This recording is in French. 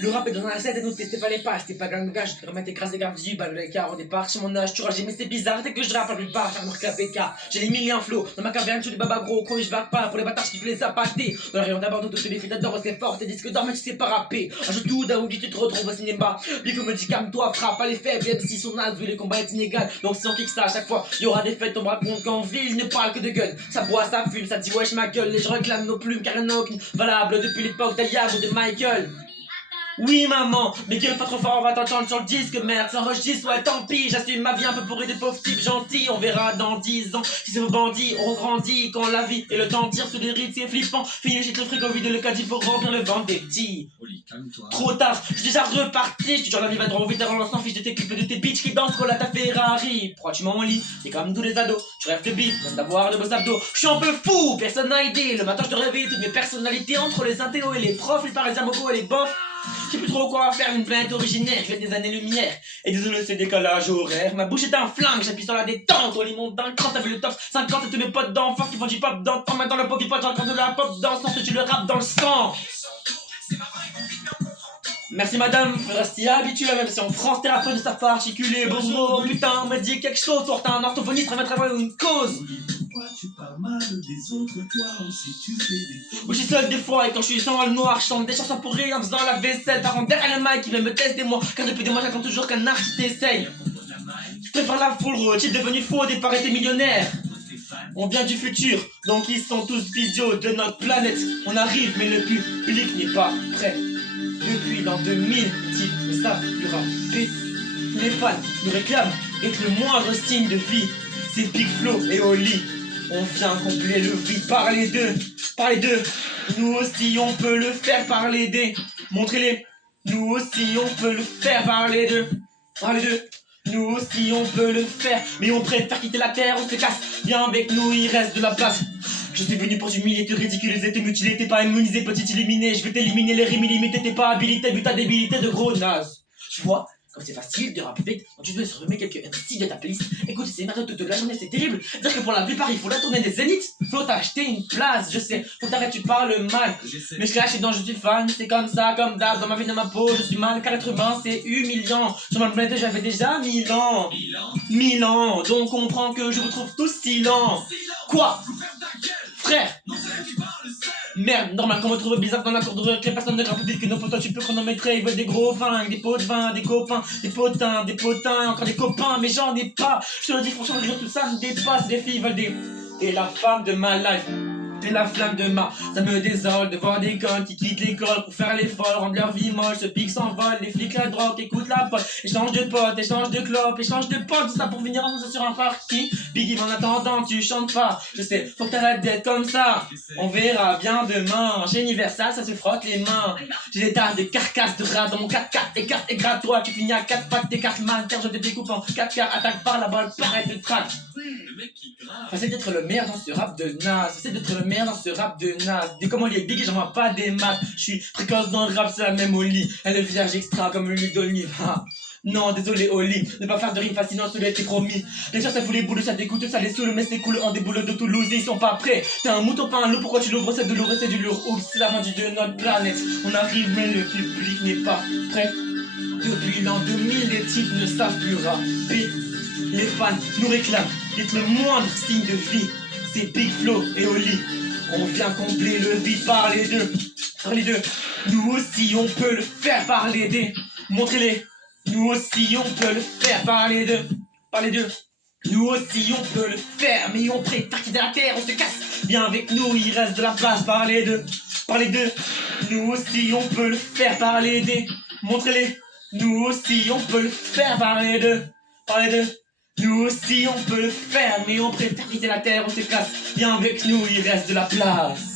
Le rap est dans la tête et nous testait pas les pas. C'était pas gang je te remettre écrasé grave du balle l'écart au départ. Chez mon âge, tu rages, mais c'est bizarre. Dès que je rappe, la plupart, faire marquer la PK. J'ai les millions flots. Dans ma caverne, tu les babas gros. Quand je back pas pour les bâtards, je kiffe les appâtés. Dans la rayon d'abord, tous les filles d'adore, c'est fort. Tes disques d'or, mais tu sais pas rapper. Un jeu tout d'un où tu te retrouves au cinéma. Bifo me dit calme-toi, frappe pas les faibles. Même si son âge, vu les combats est inégal. Donc si on kick ça à chaque fois, y aura des fêtes. On me raconte qu'en ville, il ne parle que de gun. Ça boit, ça fume, ça dit wesh ma gueule. Les gens réclament nos plumes car il n'y en a aucune valable depuis l'époque d'Aliab ou de Michael. Oui maman, mais gueule pas trop fort, on va t'entendre sur le disque, merde, ça enregistre, ouais tant pis, j'assume ma vie un peu pourrie de pauvres types gentils, on verra dans 10 ans si ces bandits ont grandi, quand la vie et le temps tirent sur les rides, c'est flippant, fini chez le frigo vide, le caddie, faut remplir le ventre des petits. Trop tard, j'suis déjà reparti, j'suis genre la vie va trop vite avant l'on s'en fiche de tes clips et de tes bitches qui dansent quand la ta Ferrari. Pourquoi tu m'en lis, c'est comme tous les ados, tu rêves de bif, même d'avoir de beaux abdos, j'suis un peu fou, personne n'a idée, le matin je te réveille toutes mes personnalités entre les intéos et les profs, les parisiens mogos et les bofs. Je sais plus trop quoi faire, une plainte originaire, je vais des années-lumière. Et désolé, c'est décalage horaire. Ma bouche est un flingue, j'appuie sur la détente. Au limon d'un cran, t'as vu le top 50 et tous mes potes d'enfance qui font du pop dans ton main dans le pop, pas dans de la pop dans le sens que tu le rap dans le sang. Merci madame, faut rester habitué, même si en France, thérapeute ne savent pas articuler. Bon mot, putain, on me dit quelque chose, toi t'es un orthophoniste, remettre à une cause. Tu parles mal des autres, toi aussi tu fais des fautes. Où je suis seul des fois et quand je suis sans le noir, je chante des chansons pour rire en faisant la vaisselle. Par contre derrière le mic, qui vient me tester moi, car depuis des mois j'attends toujours qu'un artiste essaye. Je préfère la foule, tu es devenu faux, au départ était millionnaire. On vient du futur, donc ils sont tous visios de notre planète. On arrive mais le public n'est pas prêt. Depuis l'an 2000, types ne savent plus rapper. Les fans nous réclament être le moindre signe de vie. C'est Big Flo et Oli. On vient combler le vide, parlez d'eux, nous aussi on peut le faire, parler d'eux, montrez-les, nous aussi on peut le faire, parler d'eux, nous aussi on peut le faire, mais on préfère quitter la terre, on se casse, viens avec nous, il reste de la place. Je suis venu pour t'humilier, te ridiculiser, te mutiler, t'es pas immunisé, petit illuminé, je vais t'éliminer les rimes illimitées, t'es pas habilité, vu ta débilité de gros naze. Tu vois, comme c'est facile de rapper vite, quand tu veux supprimer quelques MC de ta playlist, écoute ces merdes toute la journée, c'est terrible. Dire que pour la plupart il faut la tourner des zéniths, faut t'acheter une place, je sais, faut t'arrêter, tu parles mal. Mais je clash et donc je suis fan, c'est comme ça, comme d'hab, dans ma vie, dans ma peau, je suis mal, car être humain c'est humiliant. Sur ma planète j'avais déjà 1000 ans, 1000 ans, donc comprends que je vous trouve tous si lents. Quoi? Frère! Merde, normal qu'on me trouve bizarre dans la cour de récré, personne ne grappe plus que nos potos, tu peux chronométrer, ils veulent des gros vins, des pots de vin, des copains, des potins, encore des copains, mais j'en ai pas, je te le dis franchement, tout ça me dépasse, les filles veulent des... T'es la femme de ma life, t'es la flamme de ma... Ça me désole de voir des connes qui quittent l'école pour faire les folles, rendre leur vie molle, ce pic s'envole, les flics la drogue, écoute la pote, échange de potes, échange de clopes, échange de potes, tout ça pour venir en sur un parking. Biggie en attendant, tu chantes pas, je sais, faut que t'arrêtes d'être comme ça, on verra bien demain, chez Universal ça se frotte les mains, j'ai des tas de carcasses de rats dans mon 4x4, écarte et gratte-toi, tu finis à 4 pattes, t'écartes mal, car je te découpe en 4 quarts, attaque par la balle, paraît de track. J'essaie d'être le meilleur dans ce rap de naze, j'essaie d'être le meilleur dans ce rap de naze. Dès comme on est Biggie, j'en vois pas des maths. Je suis précoce dans le rap, c'est la même au lit. Elle est le visage extra comme l'huile d'olive. Non, désolé Oli, ne pas faire de rime fascinant, celui t'es promis. Bien sûr ça fout les boules, ça dégoûte, ça les saoule, mais c'est cool, en des boules de Toulouse, ils sont pas prêts. T'es un mouton, pas un loup, pourquoi tu l'ouvres, c'est de lourd, c'est du lourd. Oups, c'est la rendu de notre planète. On arrive mais le public n'est pas prêt. Depuis l'an 2000, les types ne savent plus rapper. Les fans nous réclament d'être le moindre signe de vie. C'est Big Flo et Oli. On vient combler le vide, parler d'eux. Nous aussi on peut le faire, parler d'eux. Montrez-les. Nous aussi on peut le faire, parler d'eux. Nous aussi on peut le faire, mais on préfère quitter la terre, on se casse. Viens avec nous, il reste de la place, parler d'eux. Nous aussi on peut le faire, parler d'eux. Montrez-les. Nous aussi on peut le faire, parler d'eux. Nous aussi on peut le faire, mais on préfère quitter la terre, on se casse. Viens avec nous, il reste de la place.